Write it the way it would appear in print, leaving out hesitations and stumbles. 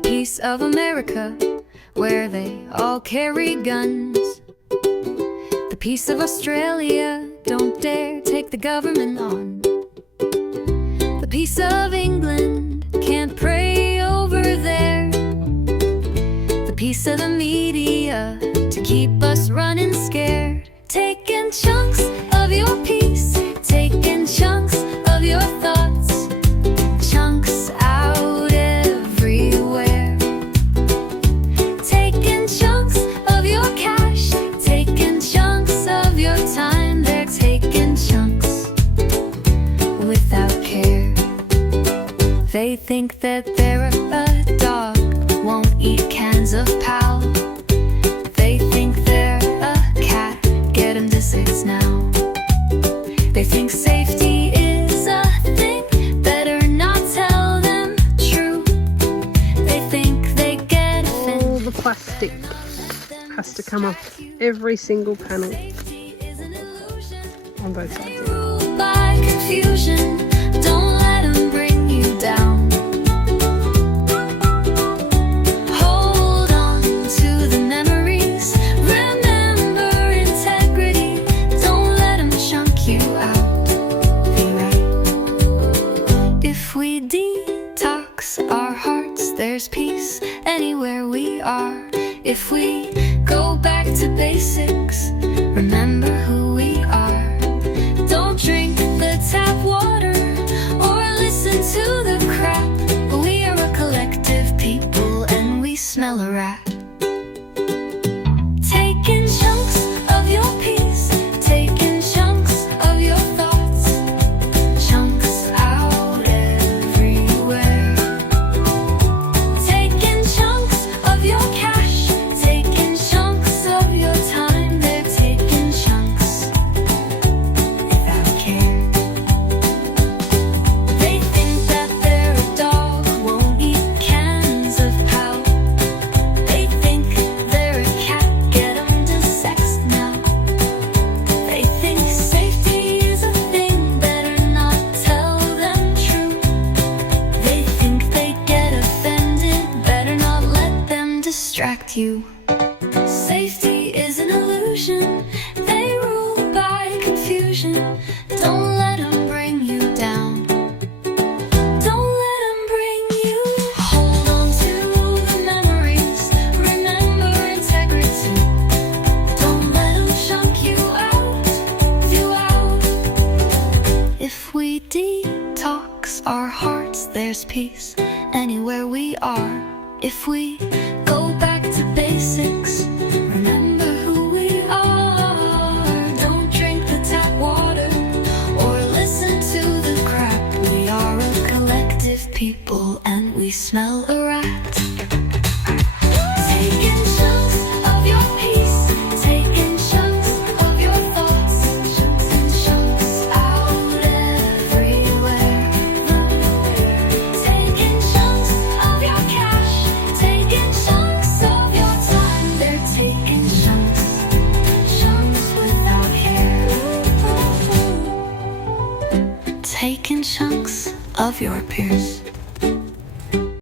the piece of America where they all carry guns. The piece of Australia, don't dare take the government on. The piece of England, can't pray over there. The piece of the media, to keep us running scared. Taking chunks of your peace, taking chunks of your thoughts, chunks out everywhere. Taking chunks of your cash, taking chunks of your time. They're taking chunks without care. They think that they're a dog, won't eat cans of Pal. They think they're a cat, get 'em to 6 now. They think safety is a thing, better not tell them true. They think they get offended. All the plastic has to come off every single panel on both sides. Ruled by confusion, don't let 'em bring you down. Hold on to the memories, remember integrity. Don't let 'em chunk you out. Be right. If we detox our hearts, there's peace anywhere we are. If we go back to basics, remember who we are. Don't drink the tap water or listen to the crap. We are a collective people and we smell a rat. Taking chunks of your peace, taking chunks of your thoughts, chunks out everywhere. Taking chunks of your cash, taking chunks of your time. They're taking chunks without care. They think that they're a dog, won't eat cans of Pal. They think they're a cat, get 'em to sex now. They think safety is a thing, better not tell them true. They think they get offended, better not let them distract you. Safety is an illusion, they rule by confusion. Don't let 'em bring you down. Don't let 'em bring you. Hold on to the memories, remember integrity. Don't let 'em chunk you out. If we detox our hearts, there's peace anywhere we are. If we go back to basics, remember who we are. Don't drink the tap water or listen to the crap. We are a collective people and we smell a rat. Taking chunks of your peace, taking chunks of your thoughts, and chunks out everywhere. Taking chunks of your cash, taking chunks of your time. They're taking chunks, chunks without hair. Taking chunks of your peers.